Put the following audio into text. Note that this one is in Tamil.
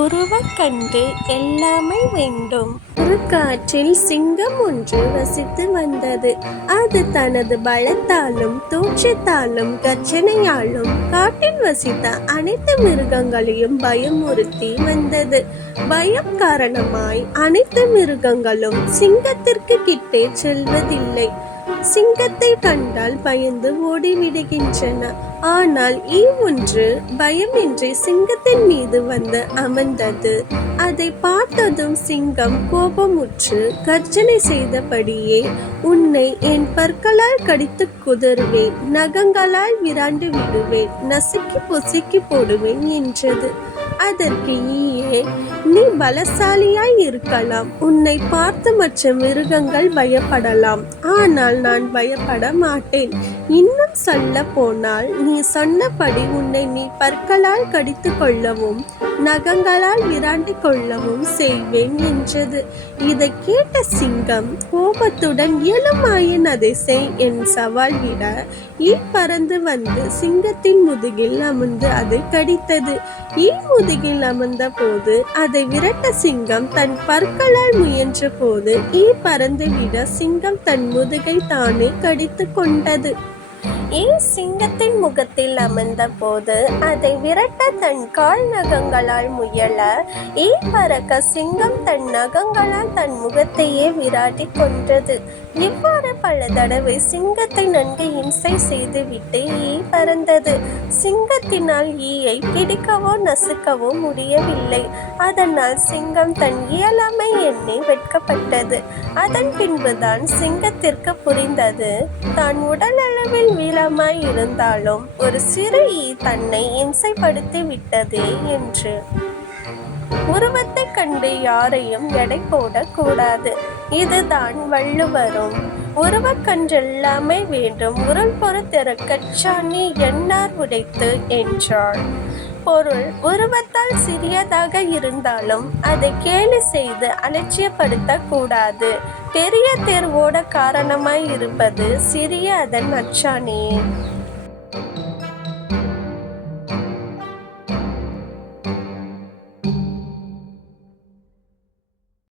உருவக்கண்டு எல்லாமே வேண்டும். ஒரு காட்டில் சிங்கம் ஒன்று வசித்து வந்தது. அது தனது பலத்தாலும் தோற்றத்தாலும் கர்ஜனையாலும் காட்டில் வசித்த அனைத்து மிருகங்களையும் பயமுறுத்தி வந்தது. பயம் காரணமாய் அனைத்து மிருகங்களும் சிங்கத்திற்கு கிட்டே செல்வதில்லை. சிங்கத்தை கண்டால் பயந்து ஓடிவிடுகின்றன. ஆனால் ஒன்று பயமின்றி சிங்கத்தின் மீது வந்து அமர்ந்தது. அதை பார்த்ததும் சிங்கம் கோபமுற்று கர்ஜனை செய்தபடியே, "உன்னை என் பற்களால் கடித்து குதறுவேன், நகங்களால் விராண்டு விடுவேன், நசுக்கி பொசுக்கி போடுவேன்" என்றது. அதற்கு ஈயே, "நீ பலசாலியாய் இருக்கலாம், உன்னை பார்த்து மற்ற மிருகங்கள் பயப்படலாம், ஆனால் நான் பயப்பட மாட்டேன். இன்னும் சொல்ல போனால், நீ சொன்னபடி உன்னை நீ பற்களால் கடித்து கொள்ளவும் நகங்களால் விராண்டு கொள்ளவும் செய்வேன்" என்றது. இதை கேட்ட சிங்கம் கோபத்துடன், "இயலுமாயின் அதை செய்" என் சவால் விட, பறந்து வந்து சிங்கத்தின் முதுகில் அமர்ந்து அதை கடித்தது. முதுகில் அமர்ந்த போது அதை விரட்ட சிங்கம் தன் பற்களால் முயன்ற போது பறந்து விட சிங்கம் தன் முதுகை தானே கடித்து கொண்டது. சிங்கத்தின் முகத்தில் அமர்ந்த போது அதை விரட்ட தன் கால் நகங்களால் முயல, பறக்க சிங்கம் தன் நகங்களால் தன் முகத்தையே விராட்டி கொன்றது. இவ்வாறு பல தடவை சிங்கத்தை நன்கு இம்சை செய்துவிட்டு பறந்தது. சிங்கத்தினால் பிடிக்கவோ நசுக்கவோ முடியவில்லை. அதனால் சிங்கம் தன் இயலாமை எண்ணி வெட்கப்பட்டது. அதன் பின்புதான் சிங்கத்திற்கு புரிந்தது, தான் உடல் அளவில் வீரமாய் இருந்தாலும் ஒரு சிறு தன்னை இம்சைப்படுத்தி விட்டதே என்று. உருவத்தை கண்டு யாரையும் எடை போடக்கூடாது. இதுதான் வள்ளுவரும் "உருவக்கன்றெல்லாமே வேண்டும், உருள் பொறுத்தெறக்கச்சாணி எண்ணார் உடைத்து" என்றார். பொருள்: உருவத்தால் சிறியதாக இருந்தாலும் அதை கேலி செய்து அலட்சியப்படுத்தக் கூடாது. பெரிய தேர் ஓட காரணமாய் இருப்பது சிறிய அதன் அச்சாணியே.